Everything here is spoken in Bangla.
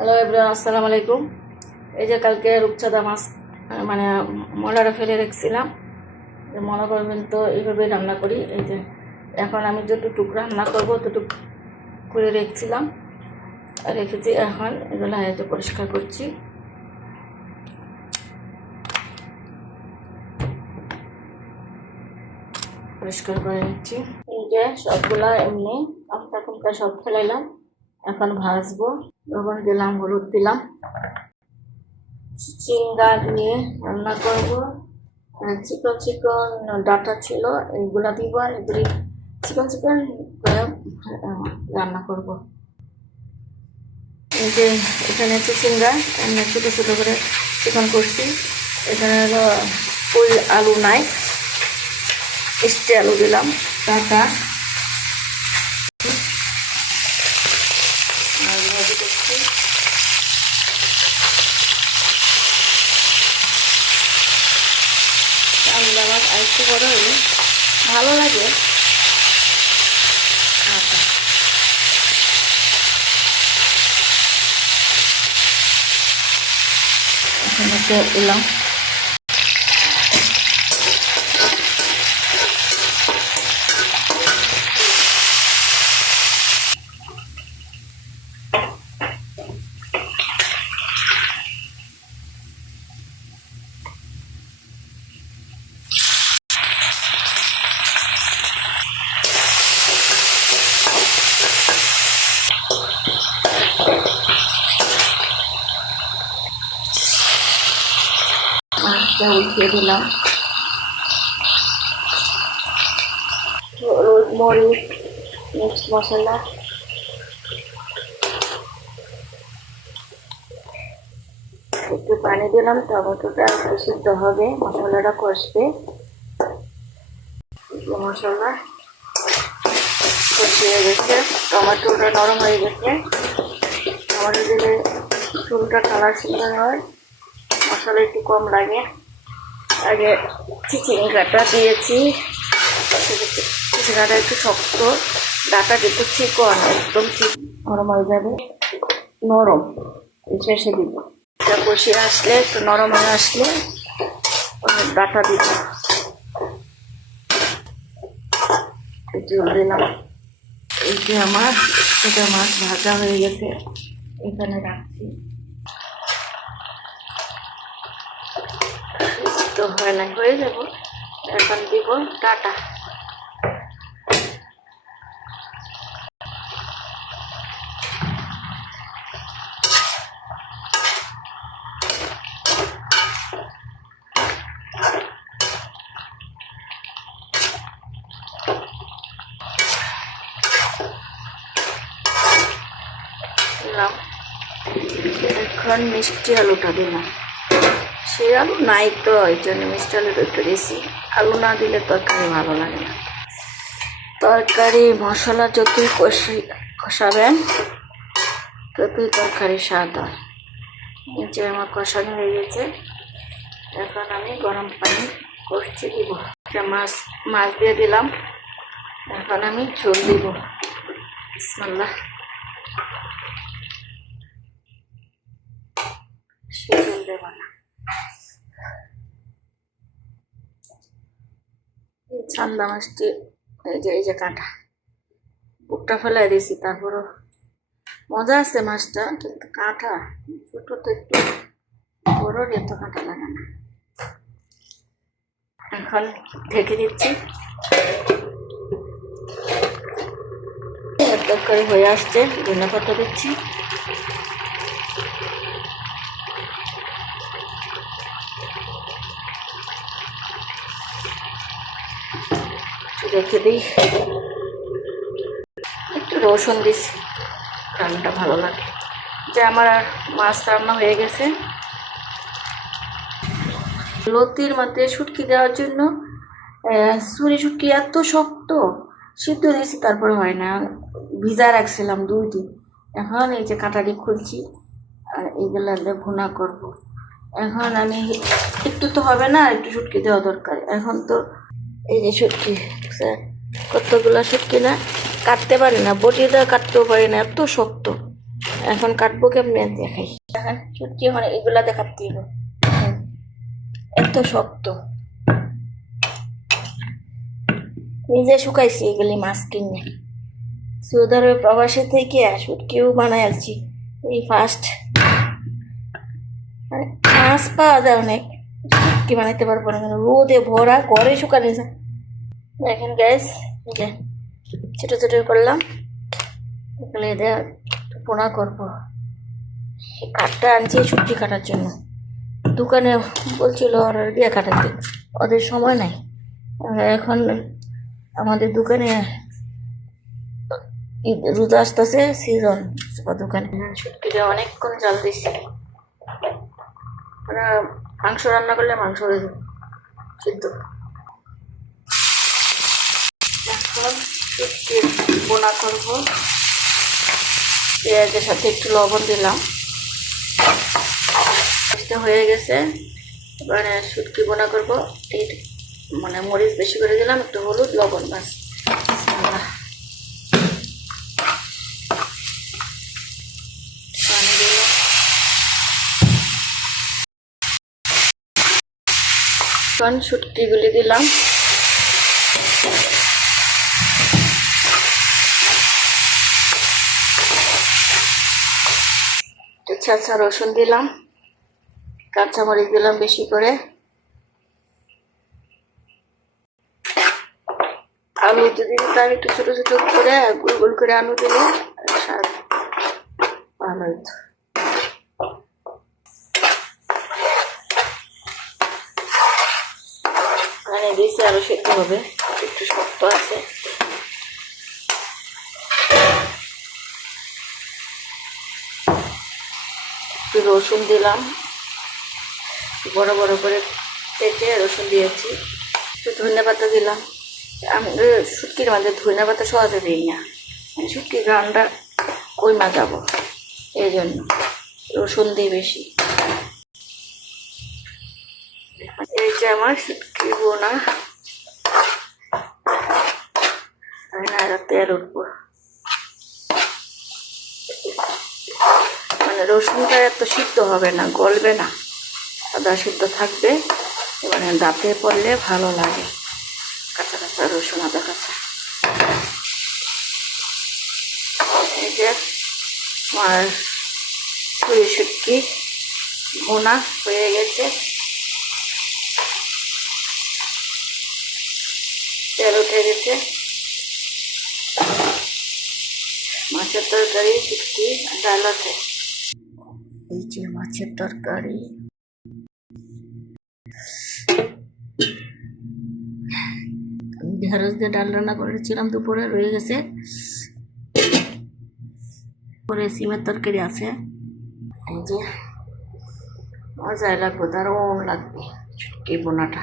হ্যালো এভরিওয়ান, আসসালামু আলাইকুম। এই যে কালকে রূপচাঁদা মাছ মানে মলাটা ফেলে রেখেছিলাম। মনে করবেন তো এইভাবে রান্না করি। এই যে এখন আমি যতটুকু রান্না করবো ততটুকু করে রেখেছি। এখন এগুলো এই যে পরিষ্কার করছি। পরিষ্কার করে নিচ্ছি। এই যে সবগুলা এমনি আমটা সব ফেলাইলাম। এখন ভাজবো। লবণ দিলাম, হলুদ দিলাম, চিংড়া দিয়ে রান্না করব। চিকন চিকন ডাটা ছিল, এইগুলা দিব। আর এগুলি চিকন চিকন করে রান্না করব। এই যে এখানে হচ্ছে চিংড়া, এমনি ছোটো ছোটো করে চিকন করছি। এখানে হলো ওই আলু নাই, এক্সট্রা আলু দিলাম। ডাটা ভাজি করছি। চান্দা মাছ আরেকটু বড় হলে ভালো লাগে। আচ্ছা, এখানে এলাম। মাছটা উঠিয়ে দিলাম। হলুদ, মরিচ, মিক্স মশলা, একটু পানি দিলাম। টমেটোটা একটু সিদ্ধ হবে, মশলাটা কষবে। মশলা কষিয়ে গেছে, টমেটোটা নরম হয়ে গেছে। টমেটো দিলে চুলটা কালার সুন্দর হয়, মশলা একটু কম লাগে। আগে চিচিঙ্গাটা দিয়েছি। চিচিঙ্গাটা একটু শক্ত, ডাটা কিন্তু চিকন, একদম নরম হয়ে যাবে। নরম শেষে দিব। এটা কষিয়ে আসলে একটু নরম হয়ে আসলে ডাটা দিব। দিলাম। এই যে আমার ছোটো মাছ ভাজা হয়ে গেছে, এখানে রাখছি। তো হয় না, হয়ে যাব। এখন দিব ডাটা। এখন মিষ্টি আলুটা দিলাম। সে আলু নাই তো, এই জন্য মিষ্টি আলুটা একটু দিয়েছি। আলু না দিলে তরকারি ভালো লাগে না। তরকারি মশলা যতই কষাবেন ততই তরকারি স্বাদ হয়। যে আমার কষানো হয়ে গেছে, এখন আমি গরম পানি করছি, দিব। মাছ দিয়ে দিলাম। এখন আমি ঝোল দিব। বিসমিল্লাহ। সে ঝোল দেব না। চান্দা মাছটি এই যে কাঁটা, বুকটা ফেলাই দিয়েছি। তারপরও মজা আছে মাছটা, কিন্তু কাঁটা ছোটো তো, একটু বড় এত কাঁটা লাগে না। এখন ঢেকে দিচ্ছি। তরকারি হয়ে আসছে, ধনিয়া পাতা দিচ্ছি। রেখে দিই। একটু রসুন দিচ্ছি, রান্নাটা ভালো লাগে। যে আমার আর মাছ রান্না হয়ে গেছে। লতির মধ্যে শুটকি দেওয়ার জন্য ছুরি শুটকি এত শক্ত, সিদ্ধ দিয়েছি তারপরে হয় না। ভিজা রাখছিলাম 2 দিন। এখন এই যে কাঁটাটি খুলছি, আর এইগুলো ভুনা করব। এখন আমি একটু তো হবে না, একটু শুটকি দেওয়া দরকার। এখন তো এই যে শুটকি, কতগুলো শুটকি না, কাটতে পারি না, বটি দিয়ে কাটতেও পারি না, এত শক্ত। এখন কাটবো কেমনে দেখাই। এখন শুটকি মানে এগুলা দেখাতে দিব, এত শক্ত। নিজে শুকাইছি এগুলি মাছ কিনে, সৌদি আরবে প্রবাসী থেকে শুটকিও বানাই আলছি এই ফার্স্ট। মানে মাছ পাওয়া যায় অনেক, শুটকি বানাইতে পারবো না, রোদে ভরা ঘরে শুকানি যায়। দেখেন গ্যাস, ছোটো ছোটো করলাম, এগুলো দিয়ে পোনা করবো। কাঠটা আনছি শুটকি কাটার জন্য, দোকানে বলছিল অর্ডার দিয়ে কাটাতে, ওদের সময় নাই। এখন আমাদের দোকানে রোজা আসতেছে, সিজন দোকানে শুটকিটা অনেকক্ষণ জাল দিচ্ছি। মানে মাংস রান্না করলে মাংস হয়ে যাবে সিদ্ধ। এখন শুটকির বোনা করবো, পেঁয়াজের সাথে একটু লবণ দিলাম, হয়ে গেছে। এবারে শুটকি বোনা করবো, এই মানে মরিচ বেশি করে দিলাম, একটু হলুদ লবণ, বাস। পানি দিলাম, এখন শুটকিগুলি দিলাম, ছাঁচা রসুন দিলাম, কাঁচামরিচ দিলাম বেশি করে, আলু যদি দিতাম একটু ছোটো ছোটো করে, গোল গোল করে আলু দিলে স্বাদ ভালো হতো। মানে দিয়েছি আরো সেদ্ধ হবে, একটু শক্ত আছে। একটু রসুন দিলাম, বড় বড় করে কেটে রসুন দিয়েছি, একটু ধনে পাতা দিলাম। আমি শুটকির মাঝে ধনে পাতা সহজে দিই না, শুটকির রান্না কইমা যাব, এই জন্য রসুন দিই বেশি। এই যে আমার শুটকি বোনা, আমি না তেল উঠবো, মানে রসুনটা এত সিদ্ধ হবে না, গলবে না, আদা সিদ্ধ থাকবে, মানে দাঁতে পড়লে ভালো লাগে। কাঁচা কাঁচা রসুন, আদা কাঁচা। এই যে আমার ছুরি শুটকি ভুনা হয়ে গেছে, তেল উঠে গেছে। মাছের তরকারি, শুটকি, ডাল আছে। এই যে মাছের তরকারি, ঢেঁড়স দিয়ে ডাল রান্না করেছিলাম দুপুরে, রয়ে গেছে। পরে সিমের তরকারি আছে। এই যে মজাই লাগবে, দারুণ লাগবে শুটকি বোনাটা।